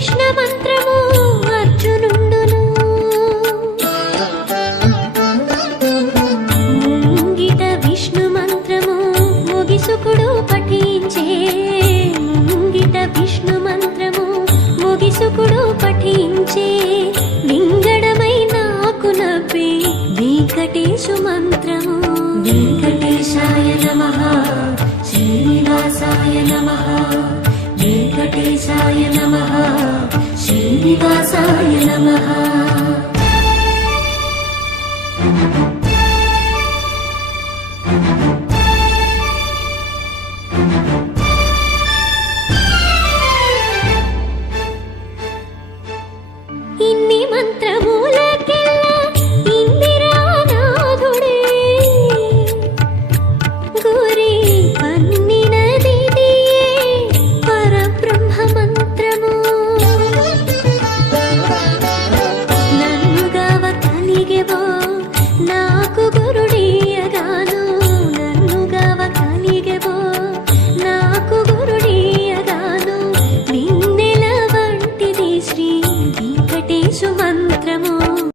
కృష్ణ మంత్రము అర్జునుండును ముంగిట విష్ణు మంత్రము ముగిసుకుడు పఠించే ముంగిట విష్ణు మంత్రము ముగిసుకుడు పఠించే వింగడమై నాకు నవ్వే వెంకటేశు మంత్రము వెంకటేశాయ నమః శ్రీనివాసాయ నమః వెంకటేశాయ నమః శ్రీనివాసాయ నమః